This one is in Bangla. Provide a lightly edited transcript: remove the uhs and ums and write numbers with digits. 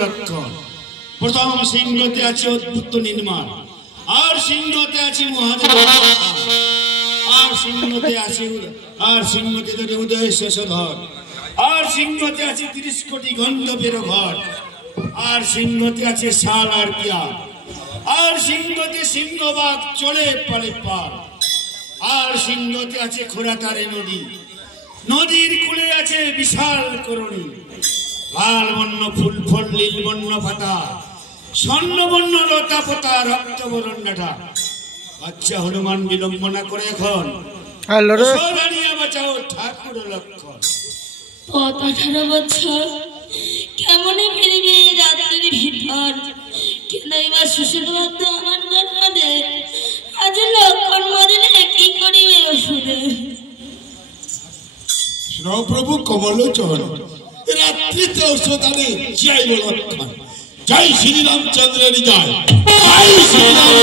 লক্ষণ। প্রথম সিংহতে আছে অদ্ভুত নির্মাণ, আর সিংহতে আছে মহাদেব, আর সিংহতে ধরে উদয় শেষধর, আর সিংহতে আছে 30 কোটি গন্ধবের ঘর, আর সিংহতে আছে শাল আর পিয়ার, আর সিংহতে সিংহবাগ চলে পারে পার, আর সিংহতে আছে খোরাতারে নদী, নদীর কূলে আছে বিশাল করণী, লাল বন্য ফুল ফল, নীল বন্য পাতা, স্বর্ণ বন্য লতা পাতা, রক্ত বরণ ডাটা। আচ্ছা হনুমান বিলম্ব না করে এখন বাঁচাও ঠাকুর লক্ষণ। 18 বছর কেমনে ফিরবে রাত্রির ভিতর, কেন এবার শ্বশুর বাধ্য আমার গর্ভে, আজ লক্ষণ মরিলে কি করিবে ওষুধে। প্রভু কমলোচন, রাত্রিতে ঔষধানে যাইব লক্ষণ। জয় শ্রীরামচন্দ্রের জয়, জয় শ্রীরাম।